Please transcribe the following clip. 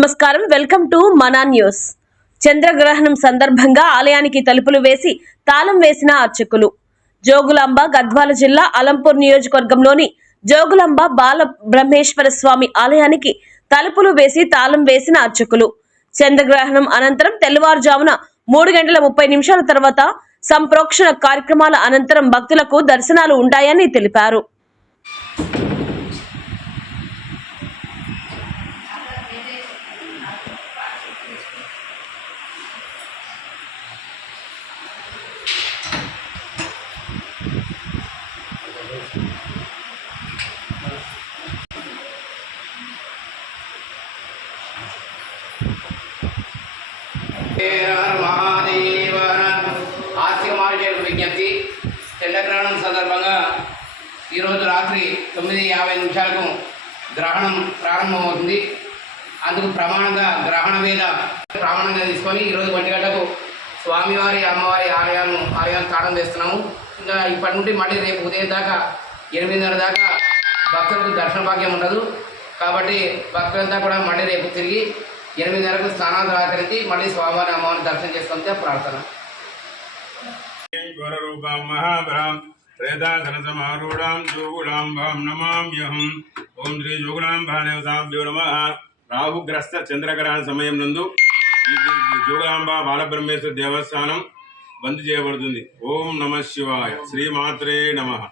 నమస్కారం. Welcome to Mana news. చంద్రగ్రహణం సందర్భంగా ఆలయానికి తలుపులు వేసి తాళం వేసిన అర్చకులు. జోగులాంబ గద్వాల జిల్లా అలంపూర్ నియోజకవర్గంలోని జోగులాంబ బాల బ్రహ్మేశ్వర స్వామి ఆలయానికి తలుపులు వేసి తాళం వేసిన అర్చకులు. చంద్రగ్రహణం అనంతరం తెల్లవారుజామున మూడు గంటల ముప్పై నిమిషాల తర్వాత సంప్రోక్షణ కార్యక్రమాల అనంతరం భక్తులకు దర్శనాలు ఉంటాయని తెలిపారు. విజ్ఞప్తి. చంద్రగ్రహణం సందర్భంగా ఈరోజు రాత్రి తొమ్మిది యాభై నిమిషాలకు గ్రహణం ప్రారంభమవుతుంది. అందుకు ప్రమాణంగా గ్రహణ వేద ప్రమాణంగా తీసుకొని ఈరోజు ఒంటి గంటకు స్వామివారి అమ్మవారి ఆలయాలను ఆలయాలు తాళం వేస్తున్నాము. ఇంకా ఇప్పటి నుండి మళ్ళీ రేపు ఉదయం దాకా ఎనిమిదిన్నర దాకా భక్తులకు దర్శన భాగ్యం ఉండదు. కాబట్టి భక్తులంతా కూడా మళ్ళీ రేపు తిరిగి ఎనిమిదిన్నరకు స్నానాలు ఆచరించి మళ్ళీ స్వామివారి అమ్మవారిని దర్శనం చేసుకుంటే ప్రార్థన. ఘోరరూపాం మహాబలాం ప్రేతాసనసమారూఢాం జోగులాంబాం నమామ్యహం ఓం శ్రీ జోగులాంబాదేవతాభ్యో నమ. రాహుగ్రస్త చంద్రగ్రహణ సమయం నందు జోగుడాంబ జోగులాంబ బాలబ్రహ్మేశ్వర దేవస్థానం బంద్ చేయబడుతుంది. ఓం నమ శివాయ. శ్రీమాత్రే నమ.